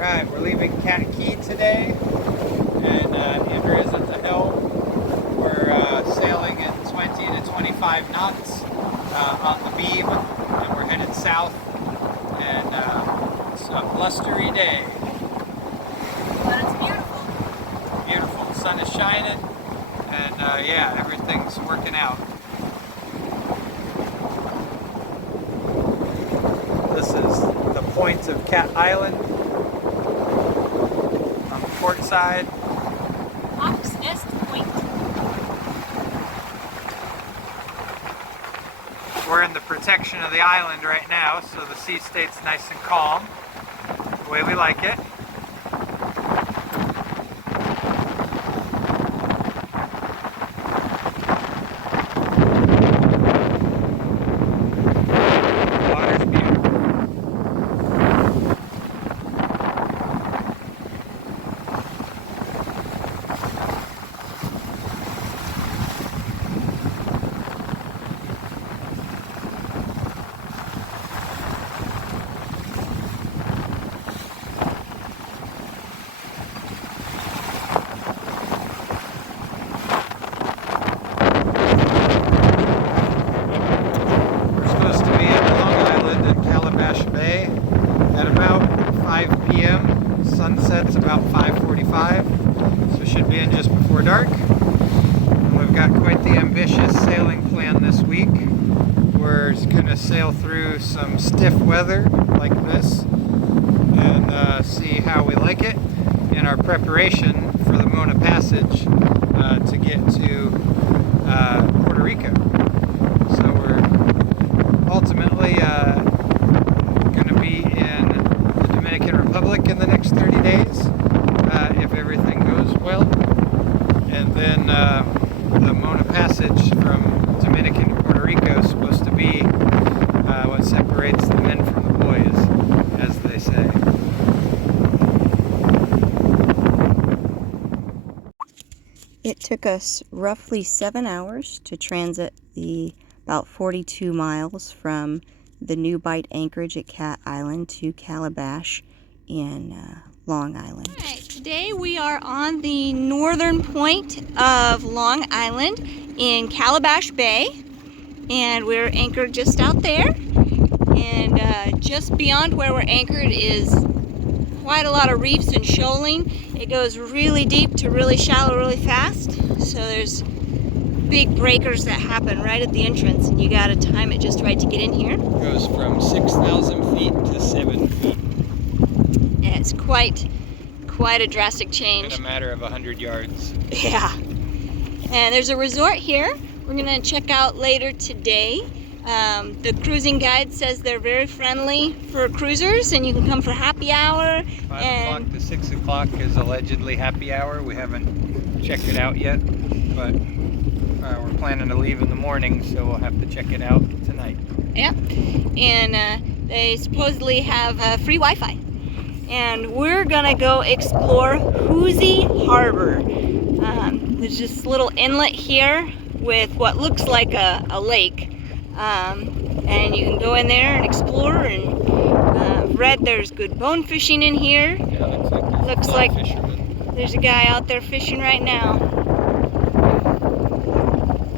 Alright, we're leaving Cat Key today, and Andrew is at the helm. We're sailing in 20 to 25 knots on the beam, and we're headed south, and it's a blustery day. But it's beautiful. Beautiful, the sun is shining, and yeah, everything's working out. This is the point of Cat Island on the port side. Hawk's Nest Point. We're in the protection of the island right now, so the sea stays nice and calm, the way we like it. Water's beautiful. Bay at about 5 p.m. Sunset's about 5:45, so should be in just before dark. And we've got quite the ambitious sailing plan this week. We're going to sail through some stiff weather like this and see how we like it in our preparation for the Mona Passage to get to Puerto Rico. So we're ultimately going to be in the Dominican Republic in the next 30 days, if everything goes well. And then the Mona Passage from Dominican to Puerto Rico is supposed to be what separates the men from the boys, as they say. It took us roughly 7 hours to transit the about 42 miles from the new bight anchorage at Cat Island to Calabash in Long Island. All right, today we are on the northern point of Long Island in Calabash Bay, and we're anchored just out there. And just beyond where we're anchored is quite a lot of reefs and shoaling. It goes really deep to really shallow really fast, so there's big breakers that happen right at the entrance, and you gotta time it just right to get in here. It goes from 6,000 feet to 7 feet. Yeah, it's quite a drastic change. In a matter of 100 yards. Yeah. And there's a resort here we're gonna check out later today. The cruising guide says they're very friendly for cruisers, and you can come for happy hour. 5 o'clock to 6 o'clock is allegedly happy hour. We haven't checked it out yet, but we're planning to leave in the morning, so we'll have to check it out tonight. Yeah, and they supposedly have free Wi-Fi. And we're gonna go explore Hoosie Harbor. There's this little inlet here with what looks like a lake. And you can go in there and explore, and read there's good bone fishing in here. Yeah, looks like there's a guy out there fishing right now.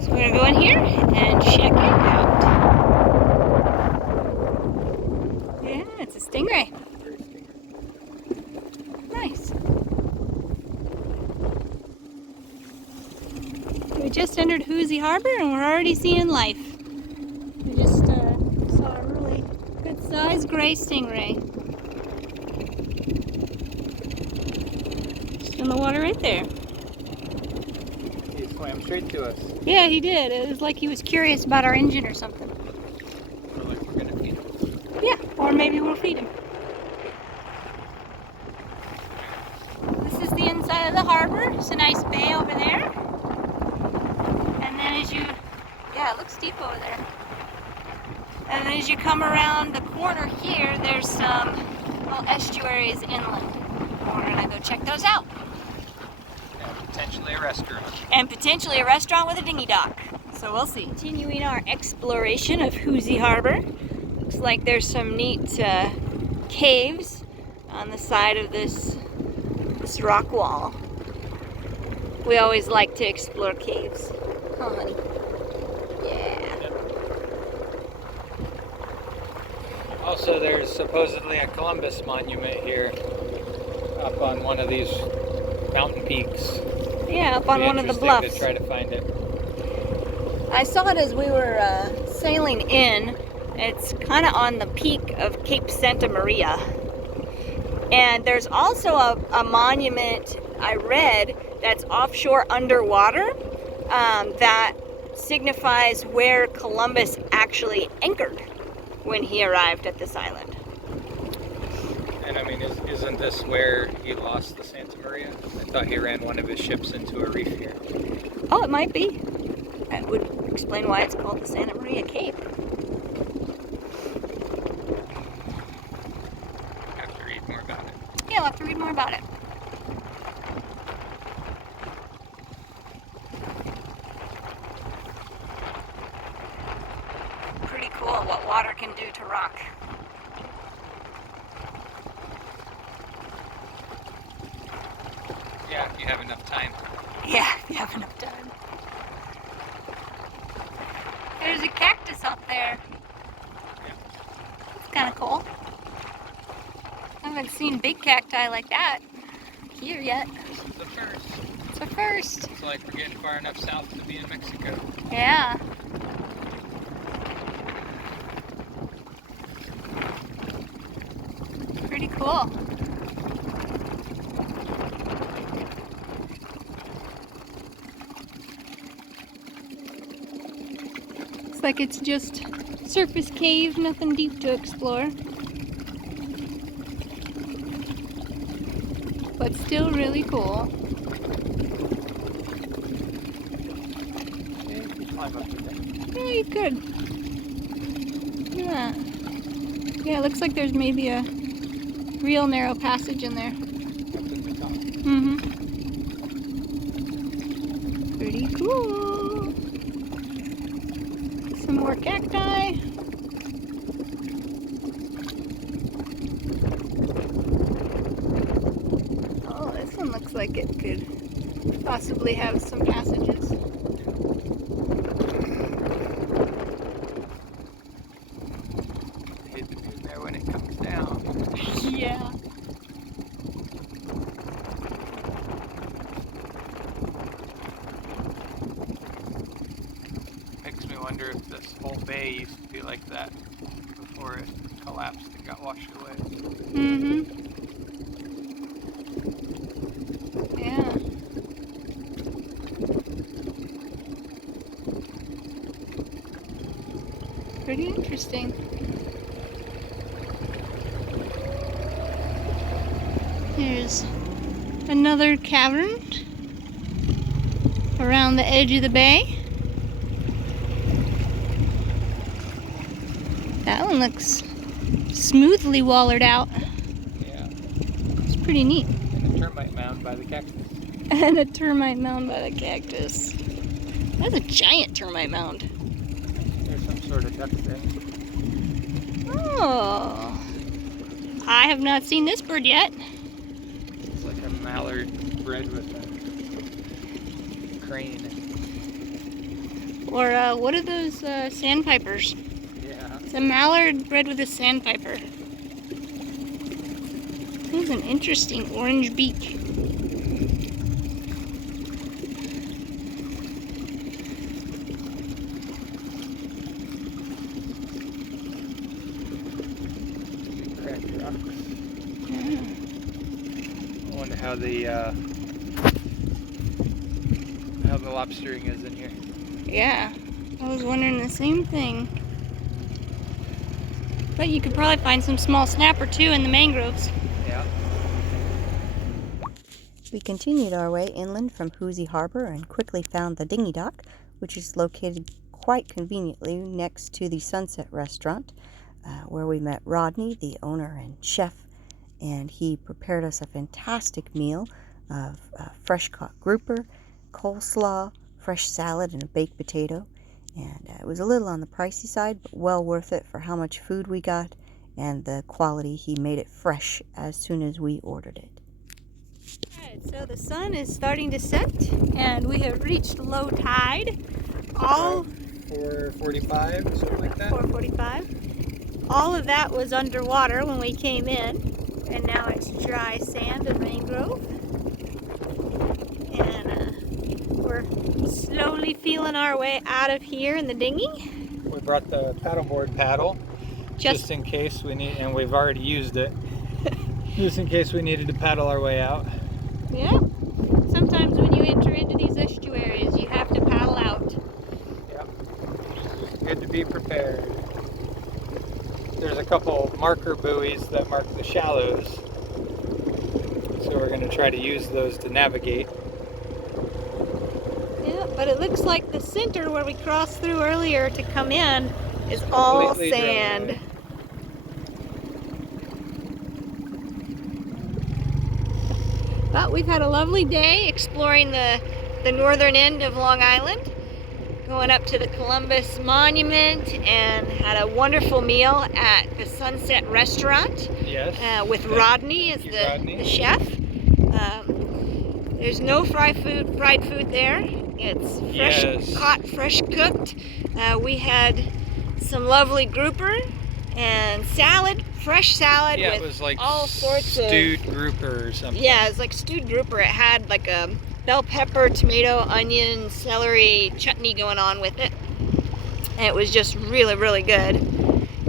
So we're gonna go in here and check it out. Yeah, it's a stingray. Nice. We just entered Hoosie Harbor and we're already seeing life. We just saw a really good sized gray stingray. Just in the water right there. He swam straight to us. Yeah, he did. It was like he was curious about our engine or something. Or like we're gonna feed him. Yeah, or maybe we'll feed him. This is the inside of the harbor. It's a nice bay over there. And then as you, yeah, it looks deep over there. And then as you come around the corner here, there's some little estuaries inland. We're gonna go check those out. And potentially a restaurant. And potentially a restaurant with a dinghy dock. So we'll see. Continuing our exploration of Hoosie Harbor. Looks like there's some neat caves on the side of this rock wall. We always like to explore caves. Oh, honey. Yeah. Also, there's supposedly a Columbus monument here up on one of these mountain peaks. Yeah, up on one of the bluffs. To try to find it. I saw it as we were sailing in. It's kind of on the peak of Cape Santa Maria. And there's also a monument I read that's offshore underwater that signifies where Columbus actually anchored when he arrived at this island. And I mean, isn't this where he lost the Santa Maria? I thought he ran one of his ships into a reef here. Oh, it might be. That would explain why it's called the Santa Maria Cape. Have to read more about it. Yeah, we'll have to read more about it. Pretty cool what water can do to rock. Yeah, if you have enough time. Yeah, if you have enough time. There's a cactus up there. It's kind of cool. I haven't seen big cacti like that here yet. This is the first. It's a first. It's like we're getting far enough south to be in Mexico. Yeah. Pretty cool. Looks like it's just surface cave, nothing deep to explore. But still really cool. Yeah, you can climb up to that. Yeah, you could. Look at that. Yeah, it looks like there's maybe a real narrow passage in there. Up to the top. Mm-hmm. Pretty cool. Some more cacti. Oh, this one looks like it could possibly have some passages. Hidden in there when it comes down. Yeah. Makes me wonder if this whole bay used to be like that before it collapsed and got washed away. Mm-hmm. Yeah. Pretty interesting. Here's another cavern around the edge of the bay. That one looks smoothly wallered out. Yeah. It's pretty neat. And a termite mound by the cactus. And a termite mound by the cactus. That's a giant termite mound. There's some sort of duck thing. Oh. I have not seen this bird yet. It's like a mallard bred with a crane. Or what are those sandpipers? Yeah. It's a mallard bred with a sandpiper. That's an interesting orange beak. Cracked rocks. Yeah. I wonder how the lobstering is in here. Yeah, I was wondering the same thing. But you could probably find some small snapper too in the mangroves. Yeah. We continued our way inland from Hoosie Harbor and quickly found the dinghy dock, which is located quite conveniently next to the Sunset Restaurant, where we met Rodney, the owner and chef, and he prepared us a fantastic meal of fresh caught grouper, coleslaw, fresh salad, and a baked potato. And it was a little on the pricey side, but well worth it for how much food we got and the quality. He made it fresh as soon as we ordered it. Alright, so the sun is starting to set and we have reached low tide. All 4:45, something like that. 4:45. All of that was underwater when we came in, and now it's dry sand and mangrove. And we're slowly feeling our way out of here in the dinghy. We brought the paddleboard paddle just in case we need, and we've already used it. Just in case we needed to paddle our way out. Yeah. Sometimes when you enter into these estuaries, you have to paddle out. Yep. Good to be prepared. There's a couple marker buoys that mark the shallows, so we're going to try to use those to navigate. Yeah, but it looks like the center where we crossed through earlier to come in is all Completely sand. dry. But we've had a lovely day exploring the northern end of Long Island, going up to the Columbus Monument, and had a wonderful meal at the Sunset Restaurant. Yes. With Rodney as the chef. There's no fried food there. It's fresh caught, fresh cooked. We had some lovely grouper and salad, fresh salad with it was like all sorts of stewed grouper or something. Yeah, it was like stewed grouper. It had like a bell pepper, tomato, onion, celery chutney going on with it. And it was just really, really good.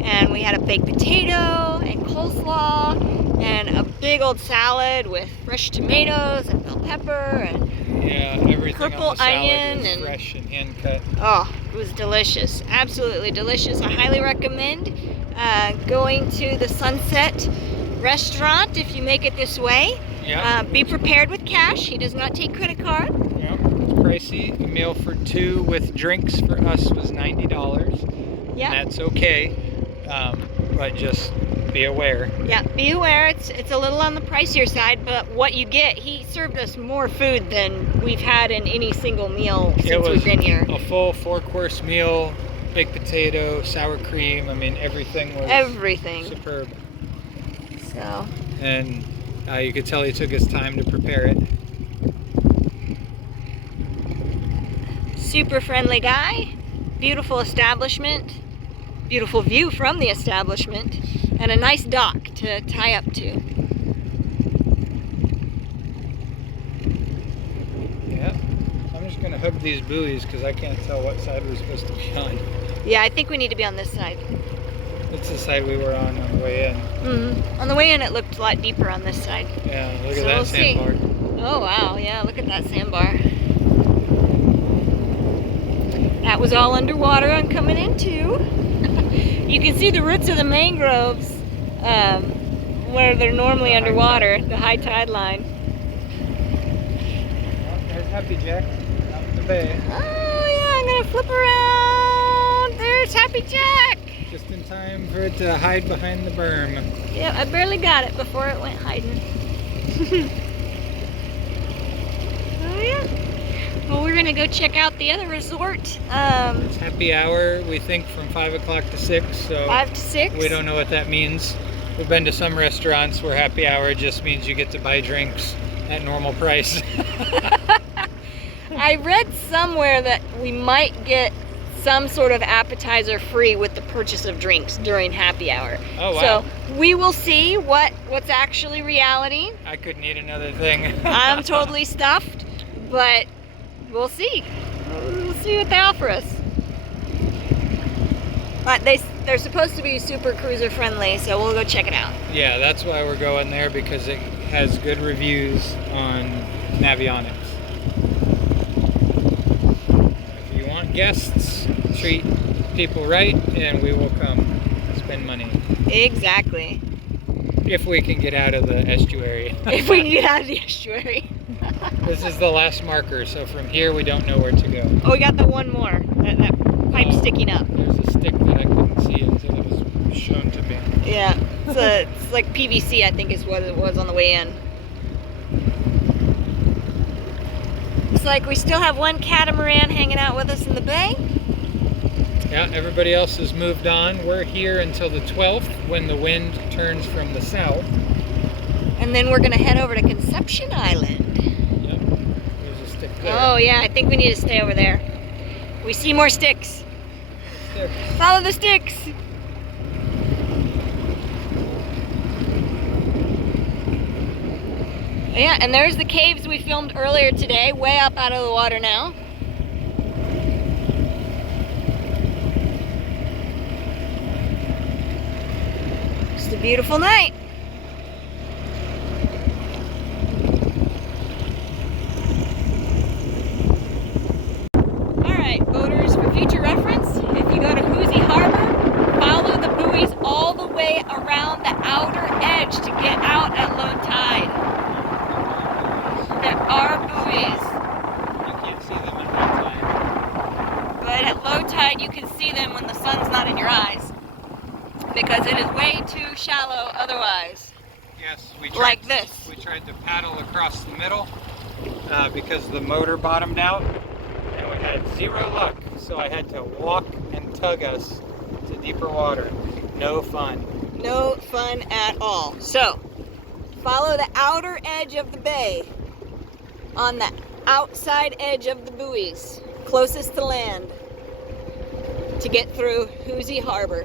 And we had a baked potato and coleslaw and a big old salad with fresh tomatoes and bell pepper and everything purple on the salad onion was and fresh and hand cut. Oh, it was delicious. Absolutely delicious. I highly recommend going to the Sunset Restaurant if you make it this way. Yeah. Be prepared with cash. He does not take credit card. Yeah, it's pricey. A meal for two with drinks for us was $90. Yeah. And that's okay, but just be aware. Yeah, be aware. It's a little on the pricier side, but what you get, he served us more food than we've had in any single meal since we've been here. A full 4-course meal, baked potato, sour cream. I mean, everything was superb. So. And you could tell he took his time to prepare it. Super friendly guy, beautiful establishment, beautiful view from the establishment, and a nice dock to tie up to. Yeah, I'm just gonna hug these buoys because I can't tell what side we're supposed to be on. Yeah, I think we need to be on this side. It's the side we were on the way in. Mm-hmm. On the way in, it looked a lot deeper on this side. Yeah, look at that sandbar. Oh wow, yeah, look at that sandbar. That was all underwater I'm coming into. You can see the roots of the mangroves where they're normally underwater, the high tide line. Well, there's Happy Jack out in the bay. Oh yeah, I'm gonna flip around. There's Happy Jack. Just in time for it to hide behind the berm. Yeah, I barely got it before it went hiding. Oh yeah. Well, we're gonna go check out the other resort. It's happy hour, we think, from 5 o'clock to 6. So 5 to 6. we don't know what that means. We've been to some restaurants where happy hour just means you get to buy drinks at normal price. I read somewhere that we might get some sort of appetizer free with the purchase of drinks during happy hour. Oh, wow. So we will see what's actually reality. I couldn't eat another thing. I'm totally stuffed, but we'll see. We'll see what they offer us. But they're supposed to be super cruiser friendly, so we'll go check it out. Yeah, that's why we're going there, because it has good reviews on Navionics. If you want guests, treat people right, and we will come spend money. Exactly. If we can get out of the estuary. If we can get out of the estuary. This is the last marker, so from here we don't know where to go. Oh, we got the one more. That pipe sticking up. There's a stick that I couldn't see until it was shown to me. Yeah, it's like PVC, I think is what it was on the way in. Looks like we still have one catamaran hanging out with us in the bay. Yeah, everybody else has moved on. We're here until the 12th when the wind turns from the south. And then we're gonna head over to Conception Island. Yep, there's a stick there. Oh yeah, I think we need to stay over there. We see more sticks. Sticks. Follow the sticks. Yeah, and there's the caves we filmed earlier today, way up out of the water now. It's a beautiful night. Alright, boaters, for future reference, if you go to Hoosie Harbor, follow the buoys all the way around the outer edge to get out at low tide. There are buoys, You can't see them at low tide. but at low tide you can see them when the sun's not in your eyes, because it is way too shallow otherwise. Yes, Like this. We tried to paddle across the middle because the motor bottomed out, and we had zero luck. So I had to walk and tug us to deeper water. No fun. No fun at all. So, follow the outer edge of the bay on the outside edge of the buoys, closest to land, to get through Hoosie Harbor.